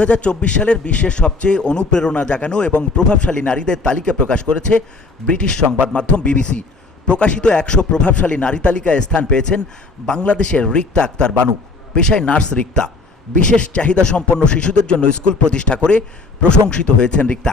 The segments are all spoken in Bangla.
2024 সালের বিশ্বের সবচেয়ে অনুপ্রেরণা জাগানো এবং প্রভাবশালী নারীদের তালিকা প্রকাশ করেছে ব্রিটিশ সংবাদ মাধ্যম বিবিসি। প্রকাশিত 100 প্রভাবশালী নারী তালিকায় স্থান পেয়েছেন বাংলাদেশের রিক্তা আক্তার বানু। পেশায় নার্স রিক্তা। বিশেষ চাহিদা সম্পন্ন শিশুদের জন্য স্কুল প্রতিষ্ঠা করে প্রশংসিত হয়েছেন রিক্তা।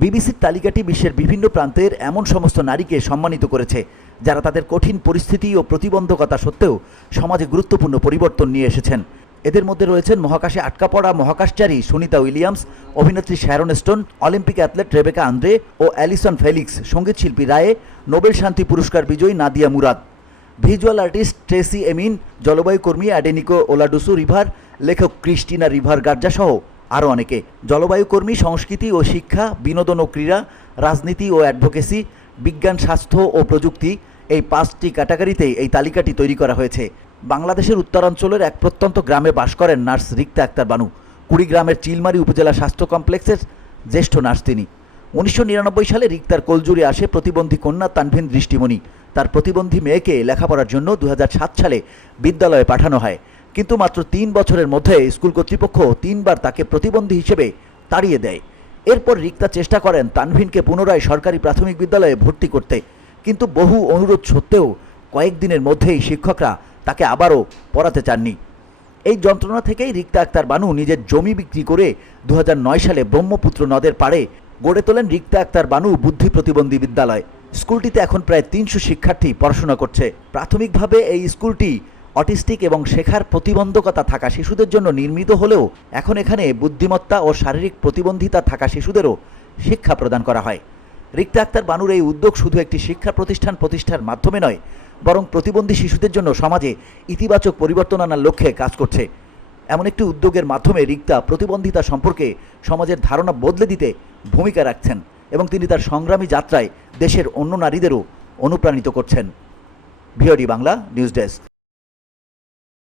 বিবিসির তালিকাটি বিশ্বের বিভিন্ন প্রান্তের এমন সমস্ত নারীকে সম্মানিত করেছে যারা তাদের কঠিন পরিস্থিতি ও প্রতিবন্ধকতা সত্ত্বেও সমাজে গুরুত্বপূর্ণ পরিবর্তন নিয়ে এসেছেন। এদের মধ্যে রয়েছেন মহাকাশে আটকা পড়া মহাকাশচারী সুনিতা উইলিয়ামস, অভিনেত্রী Sharon Stone, Olympic athlete Rebecca Andre ও অ্যালিসন ফেলিক্স, সঙ্গীতশিল্পী রায়ে, নোবেল শান্তি পুরস্কার বিজয়ী Nadia Murad, visual artist Tracey Emin, জলবায়ু কর্মী অ্যাডেনিকো ওলাডুসু রিভার, লেখক ক্রিস্টিনা রিভার গার্জা সহ আরও অনেকে। জলবায়ু কর্মী, সংস্কৃতি ও শিক্ষা, বিনোদন ও ক্রীড়া, রাজনীতি ও অ্যাডভোকেসি, বিজ্ঞান, স্বাস্থ্য ও প্রযুক্তি, এই 5টি ক্যাটাগরিতে এই তালিকাটি তৈরি করা হয়েছে। বাংলাদেশের উত্তরাঞ্চলের এক প্রত্যন্ত গ্রামে বাস করেন নার্স রিক্তা আক্তার বানু। কুড়িগ্রামের চিলমারি উপজেলা স্বাস্থ্য কমপ্লেক্সের জ্যেষ্ঠ নার্স তিনি। 1999 সালে রিক্তার কোলজুড়ে আসে প্রতিবন্ধী কন্যা তানভিন দৃষ্টিমণি। তার প্রতিবন্ধী মেয়েকে লেখাপড়ার জন্য 2007 সালে বিদ্যালয়ে পাঠানো হয়, কিন্তু মাত্র 3 বছরের মধ্যে স্কুল কর্তৃপক্ষ 3 বার তাকে প্রতিবন্ধী হিসেবে তাড়িয়ে দেয়। এরপর রিক্তা চেষ্টা করেন তানভিনকে পুনরায় সরকারি প্রাথমিক বিদ্যালয়ে ভর্তি করতে, কিন্তু বহু অনুরোধ সত্ত্বেও কয়েকদিনের মধ্যেই শিক্ষকরা তাকে আবারও পড়াতে চাননি। এই যন্ত্রণা থেকেই রিক্তা আক্তার বানু নিজের জমি বিক্রি করে 2009 সালে ব্রহ্মপুত্র নদের পাড়ে গড়ে তোলেন রিক্তা আক্তার বানু বুদ্ধি প্রতিবন্ধী বিদ্যালয়। স্কুলটিতে এখন প্রায় 300 শিক্ষার্থী পড়াশোনা করছে। প্রাথমিকভাবে এই স্কুলটি অটিস্টিক এবং শেখার প্রতিবন্ধকতা থাকা শিশুদের জন্য নির্মিত হলেও এখন এখানে বুদ্ধিমত্তা ও শারীরিক প্রতিবন্ধিতা থাকা শিশুদেরও শিক্ষা প্রদান করা হয়। রিক্তা আক্তার বানুর এই উদ্যোগ শুধু একটি শিক্ষা প্রতিষ্ঠার মাধ্যমে নয়, বরং প্রতিবন্ধী শিশুদের জন্য সমাজে ইতিবাচক পরিবর্তন আনার লক্ষ্যে কাজ করছে। এমন একটি উদ্যোগের মাধ্যমে রিক্তা প্রতিবন্ধিতা সম্পর্কে সমাজের ধারণা বদলে দিতে ভূমিকা রাখছেন এবং তিনি তার সংগ্রামী যাত্রায় দেশের অন্য নারীদেরও অনুপ্রাণিত করছেন। VOD Bangla news desk.